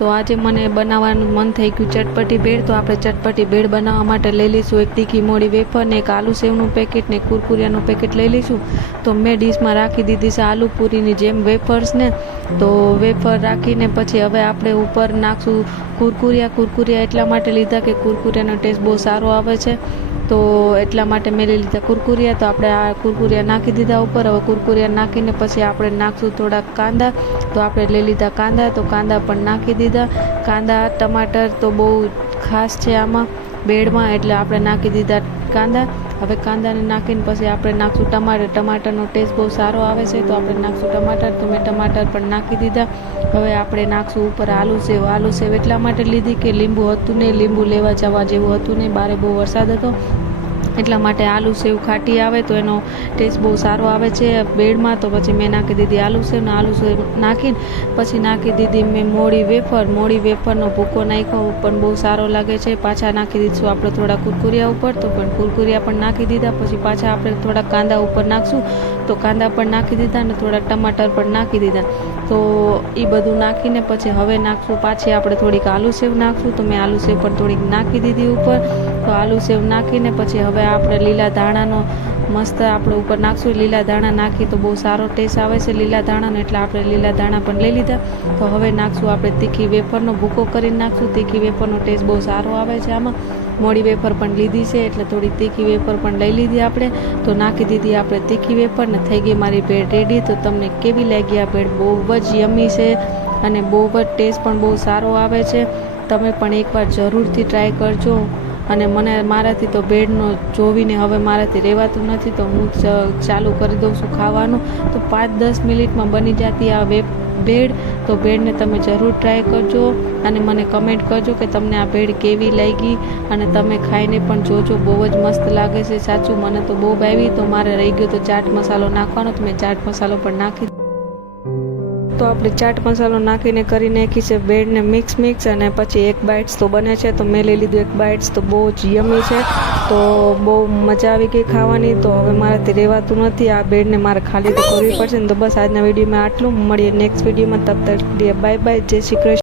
તો આજે મને બનાવવાનું મન થઈ ગયું ચટપટી ભેળ। તો આપણે ચટપટી ભેળ બનાવવા માટે લઈ લઈશું એક તીખી મોળી વેફર ને એક આલુ સેવનું પેકેટ ને કુરકુરિયાનું પેકેટ લઈ લઈશું। તો મેં ડીશમાં રાખી દીધી છે આલુ પૂરીની જેમ વેફર્સને। તો વેફર રાખીને પછી હવે આપણે ઉપર નાખશું કુરકુરિયા એટલા માટે લીધા કે કુરકુરિયાનો ટેસ્ટ બહુ સારો આવે છે, તો એટલા માટે મેં લઈ લીધા કુરકુરિયા। તો આપણે આ કુરકુરિયા નાખી દીધા ઉપર। હવે કુરકુરિયા નાખીને પછી આપણે નાખશું થોડાક કાંદા। તો આપણે લઈ લીધા કાંદા, તો કાંદા પણ નાખી દીધા। કાંદા ટમાટર તો બહુ ખાસ છે આમાં ભેળમાં, એટલે આપણે નાખી દીધા કાંદા। હવે કાંદાને નાખીને પછી આપણે નાખશું ટમાટર। ટમાટરનો ટેસ્ટ બહુ સારો આવે છે, તો આપણે નાખશું ટમાટર। તો મેં ટમાટર પણ નાખી દીધા। હવે આપણે નાખશું ઉપર આલુ સેવ। આલુ સેવ એટલા માટે લીધી કે લીંબુ હતું નહીં, લીંબુ લેવા જવા જેવું હતું નહીં, બહાર બહુ વરસાદ હતો એટલા માટે આલુ સેવ ખાટી આવે તો એનો ટેસ્ટ બહુ સારો આવે છે ભેળમાં। તો પછી મેં નાખી દીધી આલુ સેવ ને આલુ સેવ નાખીને પછી નાખી દીધી મેં મોળી વેફર। મોળી વેફરનો ભૂકો નાખ્યો પણ બહુ સારો લાગે છે। પાછા નાખી દીધું આપણે થોડા કુરકુરિયા ઉપર, તો પણ કુરકુરિયા પણ નાખી દીધા। પછી પાછા આપણે થોડા કાંદા ઉપર નાખશું, તો કાંદા પણ નાખી દીધા અને થોડા ટમાટર પણ નાખી દીધા। તો એ બધું નાખીને પછી હવે નાખશું પાછી આપણે થોડીક આલુ સેવ નાખશું। તો મેં આલુ સેવ પણ થોડીક નાખી દીધી ઉપર। તો આલુ સેવ નાખીને પછી હવે આપણે લીલા ધાણાનો મસ્ત આપણે ઉપર નાખશું। લીલા ધાણા નાખી તો બહુ સારો ટેસ્ટ આવે છે લીલા ધાણાનો, એટલે આપણે લીલા ધાણા પણ લઈ લીધા। તો હવે નાખશું આપણે તીખી વેફરનો ભૂકો કરીને નાખશું। તીખી વેફરનો ટેસ્ટ બહુ સારો આવે છે આમાં। મોળી વેફર પણ લીધી છે એટલે થોડી તીખી વેફર પણ લઈ લીધી આપણે। તો નાખી દીધી આપણે તીખી વેફર ને થઈ ગઈ મારી ભેળ રેડી। તો તમને કેવી લાગી આ ભેળ? બહુ જ યમી છે અને બહુ જ ટેસ્ટ પણ બહુ સારો આવે છે। તમે પણ એકવાર જરૂરથી ટ્રાય કરજો। અને મને મારાથી તો ભેળનો જોવીને હવે મારાથી રહેવાતું નથી, તો હું ચાલુ કરી દઉં છું ખાવાનું। તો 5-10 મિનિટમાં બની જતી આ ભેળ। તો ભેળને તમે જરૂર ટ્રાય કરજો અને મને કમેન્ટ કરજો કે તમને આ ભેળ કેવી લાગી, અને તમે ખાઈને પણ જોજો, બહુ જ મસ્ત લાગે છે સાચું। મને તો બહુ ભાવી। તો મારે રહી ગયો તો ચાટ મસાલો નાખવાનો, તો મેં ચાટ મસાલો પણ નાખી। તો આપણે ચાટ મસાલો નાખીને કરી નાખી છે ભેળને મિક્સ અને પછી એક બાઇટ્સ તો બને છે। તો મેં લઈ લીધું એક બાઇટ્સ, તો બહુ જ યમી છે, તો બહુ મજા આવી ગઈ ખાવાની। તો હવે મારાથી રહેવાતું નથી, આ ભેળને મારે ખાલી તો કરવી પડશે ને। તો બસ આજના વિડીયોમાં આટલું, મળીએ નેક્સ્ટ વિડીયોમાં, તબ તક બાય બાય, જય શ્રી કૃષ્ણ।